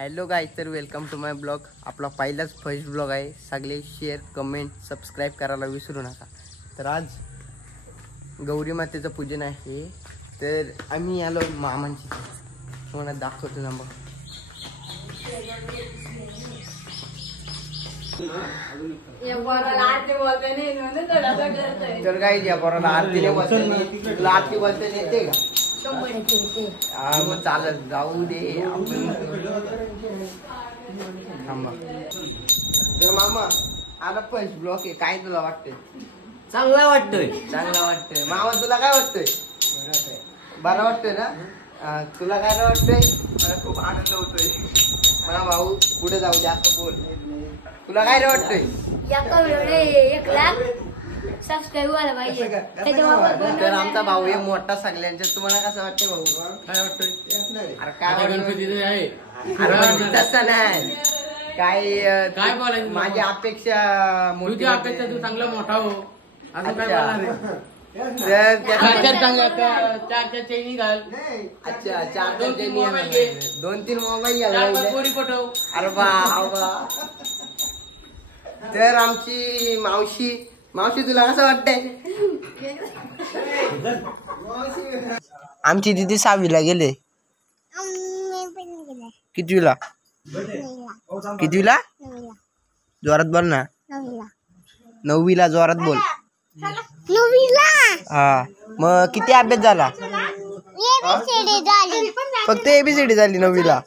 Hello guys, तर welcome to my blog. आपला पहिलाच फर्स्ट ब्लॉग आहे. सगळे शेअर, कमेंट, सबस्क्राईब करायला विसरू नका. तर आज गौरी मातेचं पूजन आहे. तर आम्ही आलो मामांची. तुम्हाला दाखवतो ना. बघ तर गाईज, या पोराला आरतीने बोलते नाही. तुला आरती बोलते येते का? मग चालत जाऊ दे आपण. थांबा. तर मामा आला फर्स्ट ब्लॉक आहे. काय तुला वाटतंय? चांगला वाटतोय. चांगला वाटतंय. मामा तुला काय वाटतंय? बरं वाटतंय ना? तुला काय वाटतंय? मला खूप आनंद होतोय. मला भाऊ पुढे जाऊ दे असं बोल. तुला काय वाटतंय? 1 लाख सबस्क्राईब व्हायला पाहिजे. तर आमचा भाऊ हे मोठा सगळ्यांच्या. तुम्हाला कसं वाटतंय भाऊ? काय वाटतंय? अरे काय गणपती आहे. अरे तसं नाही. काय बोलायचं? माझी अपेक्षा मोठी. तुझी अपेक्षा तू चांगला मोठा हो. अजून काय अच्छा. बोलणार? चार चैनी घाल. अच्छा, 4-3 मोबाईल घे. 2-3 मोबाईल पोरी पटव. अरे वा. तर आमची मावशी तुला कसं वाटतंय? आमची दिदी 6वीला गेले. कितवीला? जोरात बोल ना. 9वीला जोरात बोल. हा, मग किती अभ्यास झाला? फक्त ABCD झाली 9वीला.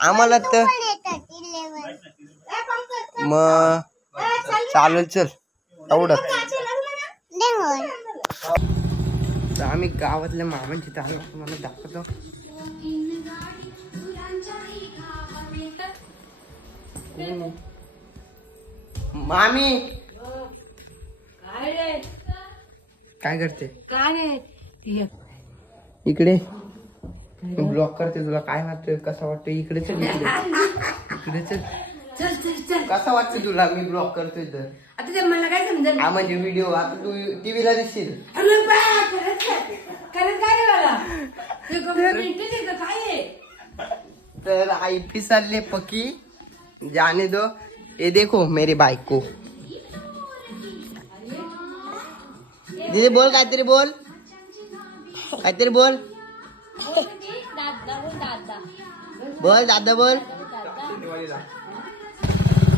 आम्हाला तर मग चालेल, चल एवढंच. तर आम्ही गावातल्या मामांची चालू तुम्हाला दाखवतो. मामी काय करते? इकडे ब्लॉक करते. तुला काय वाटतं? कसं वाटतं? इकडे चल. इकडे चल. कसं वाटतं तुला? मी ब्लॉक करतोय तर आता ते मला काय समजेल. हा म्हणजे व्हिडिओ. आता तू टीव्हीला दिसशील. तर आई फिसलले पकी जाने दो. ये देखो मेरी बाइक को. दीदी बोल, काहीतरी बोल. बोल दादा बोल.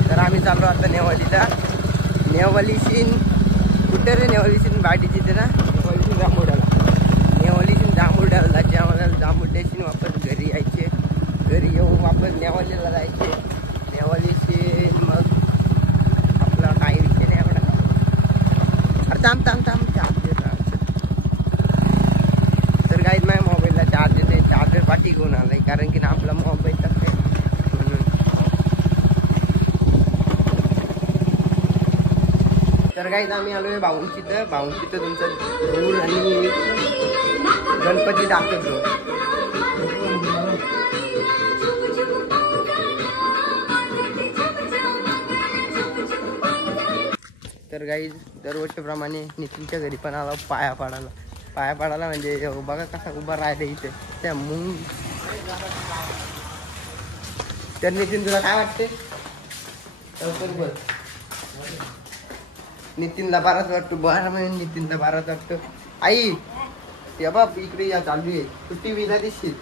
तर आम्ही चाललो आता नेवालीला. नेवालीशीन कुठे रे? नेवालीशीन बाडीची ते ना. नेवालीशीन जांभुड्याला जायचे आम्हाला. जांभुड्याशीन वापस घरी यायचे. घरी येऊन वापस नेवालीला जायचे. नेवालीशीन मग आपला काही विषय नाही एवढा. अरे थांब चार्जर. तर काही माझ्या मोबाईलला चार्जर नाही. चार्जर पाठी घेऊन आलाय कारण की ना आपला मोबाईल तसा आहे म्हणून. तर काही आम्ही आलोय भाऊंची. तर तुमचं धूळ आणि गणपती दाखवतो. तर काही दरवर्षीप्रमाणे नितीनच्या घरी पण आला पाया पाडायला म्हणजे बघा कसा उभा राहिला इथे त्या मूंग. तर नितीन तुला काय वाटते? नितीनला बाराच वाटतो. 12 महिने नितीनला 12 वाटतो. आई ते बाप इकडे या चालू आहे. तू टीव्हीला दिसशील.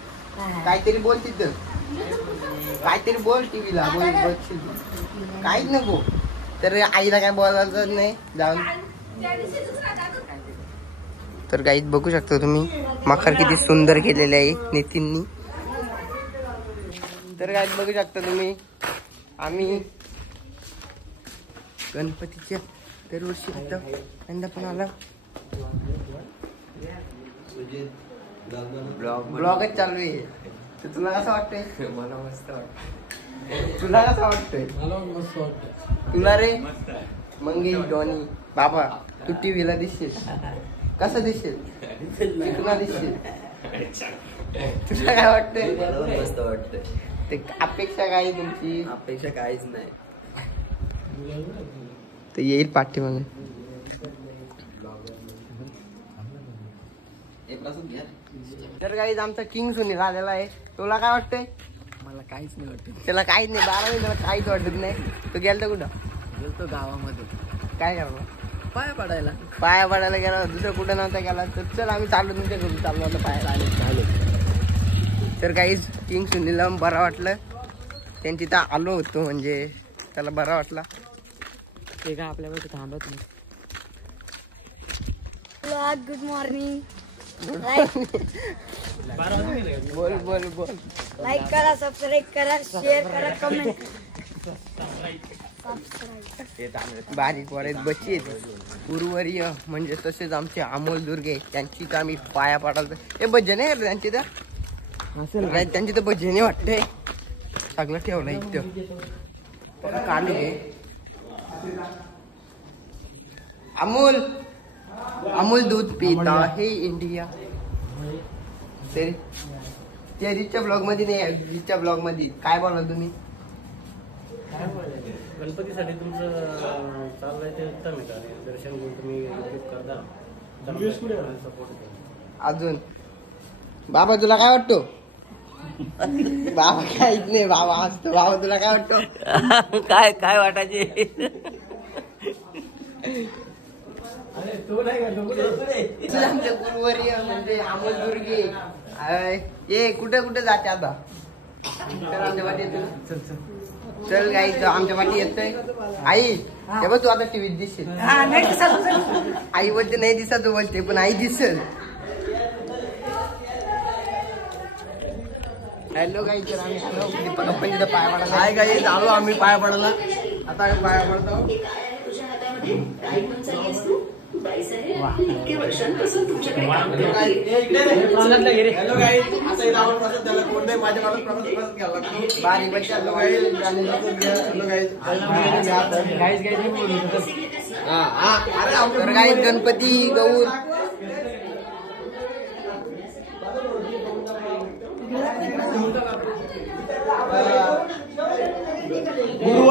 काहीतरी बोल तिथं. काहीतरी बोल टीव्हीला. बोलशील काहीच नको. तर आईला काय बोलायचं नाही जाऊन. तर गाईत बघू शकता तुम्ही मखर किती सुंदर केलेले आहे नितीननी. तर गाईत बघू शकता तुम्ही आम्ही गणपतीच्या दरवर्षी यंदा पण आला. ब्लॉगच चालू आहे. तर तुला कसं वाटतंय? मला मस्त वाटत. तुला कसं वाटतंय? मला मस्त वाटतं. तुला रे? मंगेश डॉनी बाबा तू टीव्हीला दिसशील. कसं दिसशील? तुला दिसशील. तुला काय वाटतंय? मला मस्त वाटतंय. ते अपेक्षा काय तुमची? अपेक्षा काहीच नाही. ते येईल पाठीमागे. तर गाईज आमचा किंग सुनील आलेला आहे. तुला काय वाटतंय? मला काहीच नाही वाटत. त्याला काहीच नाही 12 महिने त्याला काहीच वाटत नाही. तो गेलता कुठं? गेलतो गावामध्ये काय करतो? पाय पडायला. पाया पडायला गेला, दुसरं कुठं नव्हता गेला. तर चल आम्ही चाललो तुमच्या घरून, चाललो होतं पायाला आले. तर काहीच किंग सुनीलला बरं वाटलं, त्यांची तर आलो होतो, म्हणजे त्याला बरा वाटला. ते काय आपल्याकडे थांबत नाही. Good morning. बोल बोल बोल. लाईक करा, सबस्क्राईब करा, शेअर करा, कमेंट बारीक वरात बच्ची आहेत उर्वरीय, म्हणजे तसेच आमचे अमोल दुर्गे, त्यांची तर आम्ही पाया पडायला. हे भजन आहे त्यांची तर असेल काय, त्यांची तर भजने वाटते. सगळं ठेवलं इथं काढू आहे. अमोल अमूल दूध पिता हे इंडिया. ते रिचच्या ब्लॉग मध्ये नाही, रिचच्या ब्लॉग मध्ये काय बोला तुम्ही? गणपतीसाठी तुमचं चाललंय ते उत्तम आहे का? दर्शन घेऊन तुम्ही करता सपोर्ट. अजून बाबा तुला काय वाटतो? बाबा काहीच नाही, बाबा असतो. बाबा तुला काय वाटतो? काय काय वाटायचे? आमच्या गुरुवर्य म्हणजे अमोल दुर्गे. ये कुठे कुठे जाते आता? चल आमच्या वाटी येतो. चल गाई आमच्या वाटी येतोय. आई हे बघ, तू आता टीव्हीत दिसेल. आई बोलते नाही दिसत, तू बोलते पण आई दिसेल. हॅलो गाई, तर आम्ही आलो दीपक अप्पांच्या पाया पडायला. काय काय आलो आम्ही पाया पडायला. आता आम्ही पाया पडतो. बारीक बच्चा तर काही गणपती गौर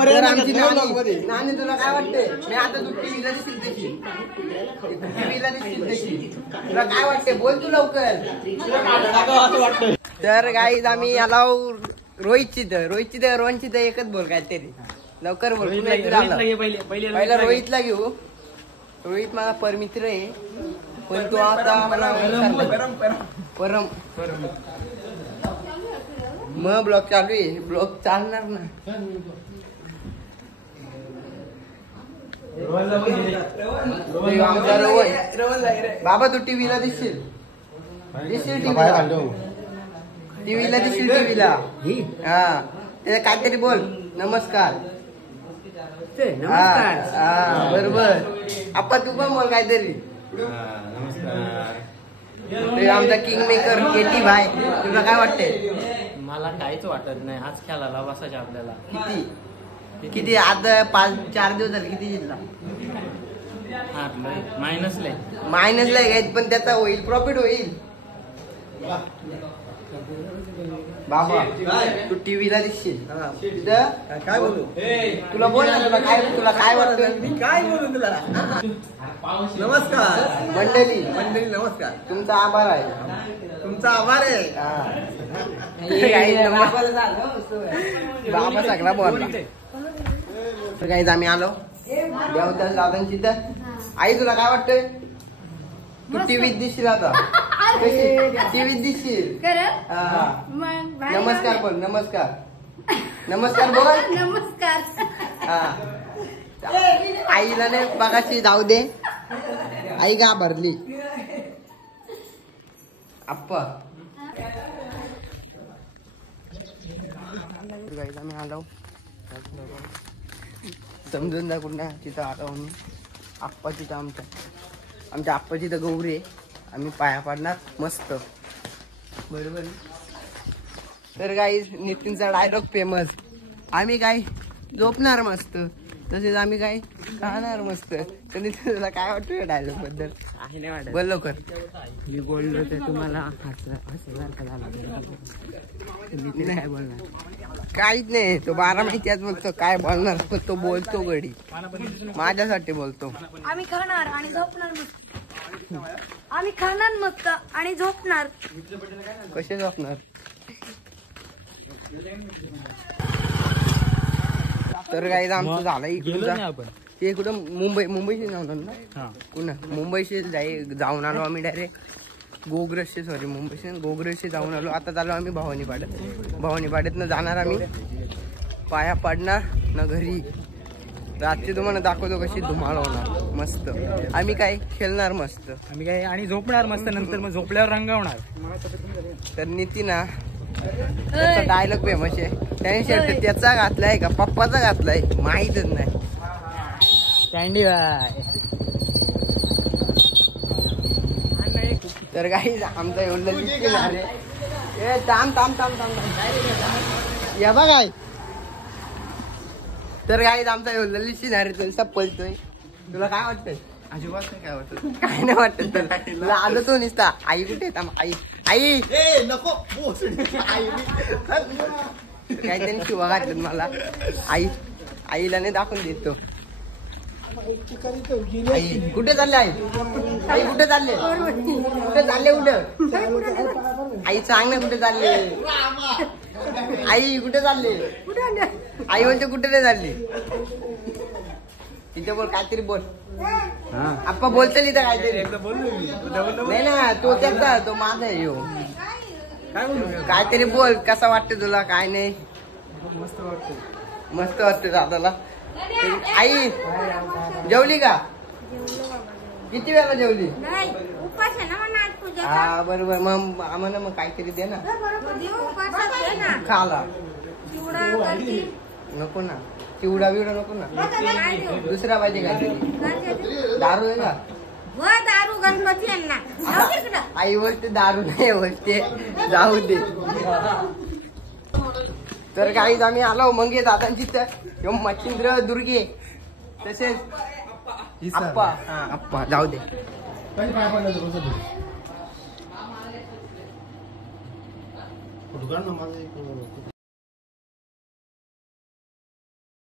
तर आमची नानी तुला काय वाटतंय? मी आता तू टीव्हीला दिसेल तशी, टीव्हीला दिसेल तशी. तुला काय वाटतंय? बोल तू लवकर. तर गाईज आम्ही आला रोहितची तर रोहनची तर एकच बोल काय तरी लवकर बोल. पहिला रोहितला घेऊ. रोहित माझा परमित्र आहे, पण तो आता मला परम मग ब्लॉग चालू आहे. ब्लॉग चालणार ना. आमचा रोहन बाबा तू टीव्हीला दिसशील टीव्हीला दिसशील टीव्हीला. हा त्याला काहीतरी बोल. नमस्कार. हा बरोबर. आप्पा तू पण बोल काहीतरी. आमचा किंग मेकर केटी भाई, तुला काय वाटतंय? मला काहीच वाटत नाही. आज खेळायला बसायचे आपल्याला. किती आता 4 दिवस झाले किती जिंकला? मायनसला घ्यायचं, पण त्याचा होईल प्रॉफिट होईल. बाबा तू टीव्हीला दिसशील तिथं. काय बोलू तुला? बोल ना, तुला काय वाटतं? मी काय बोलू तुला? नमस्कार मंडळी नमस्कार. तुमचा आभार आहे. तुमचा आभार आहे. बाबा सगळा बोलला. तर काहीच आम्ही आलो देवदास दादांची. तर आई तुला काय वाटतंय? तू टीव्हीत दिसशील आता. टीव्हीत दिसशील. नमस्कार बोल. नमस्कार नमस्कार बोल. नमस्कार. आईला नाही बघाशी जाऊ दे. आई का भरली आप्पा. आम्ही आलो समजून जा कुठं तिथं आलो आम्ही. आप्पा तिथं आमच्या आप्पाची तर गौरी आहे. आम्ही पाया पाडणार मस्त बरोबर. तर काही नितीनचा डायलॉग फेमस. आम्ही काय झोपणार मस्त, तसेच आम्ही काय खाणार मस्त. तर नितीनला काय वाटतं डायलॉग बद्दल? बोल लवकर. मी बोललो तर तुम्हाला मी नाही बोलणार. काहीच नाही. तो 12 महिन्यात बोलतो. काय बोलणार? पण तो बोलतो गडी. माझ्यासाठी बोलतो. आम्ही खाणार आणि झोपणार मस्त. आम्ही खाणार मस्त आणि झोपणार. कसे झोपणार? तर काही आमचं झालं इकडून ते कुठं मुंबईशी जाऊन ना कुणा मुंबईशी जाऊन आलो आम्ही डायरेक्ट गोग्रसशी जाऊन आलो. आता चालू आम्ही भवानीपाड्यातनं जाणार आम्ही. पाया पडणार ना घरी. रात्री तुम्हाला दाखवतो कशी धुमाळ होणार मस्त. आम्ही काय खेळणार मस्त आम्ही काय आणि झोपणार मस्त. नंतर मग झोपल्यावर रंगवणार. तर नितीना त्याचा डायलॉग फेमस आहे. त्याने शर्ट त्याचा घातलाय का पप्पाचा घातलाय माहीतच नाही. Candy bye. तर काही आमचा एवढं थांब या बघ काय. तर काही आमचा एवढं सिनारी तुला पळतोय. तुला काय वाटतंय? अजिबात नाही काय वाटत. काय नाही वाटत तुला आलो तो निसता. आई कुठे आई नको काय त्यांनी शिवा घातलं मला. आईला नाही दाखवून देतो. आई कुठे चालले? आई कुठे चालले? आई सांग ना कुठे चालले? आई कुठे चालले? आई म्हणते कुठे नाही चालली. तिथे बोल काहीतरी बोल. आप्पा बोलतो इथं काहीतरी. नाही ना तो त्याचा तो माझा आहे यो. काहीतरी बोल. कसा वाटतं तुला? काय नाही मस्त वाटतं दादाला. आई जेवली का? किती वेळा जेवली? हा बरोबर. मग आम्हाला मग काहीतरी दे ना खाला. नको ना चिवडा बिवडा नको ना. दुसरा पाहिजे काहीतरी. दारू आहे का? दारू गणपती आई बोलते दारू नाही बोलते जाऊ दे. तर काहीच आम्ही आलो मंगे दादांची. तर मच्छिंद्र दुर्गे तसेच आप्पा जाऊ दे.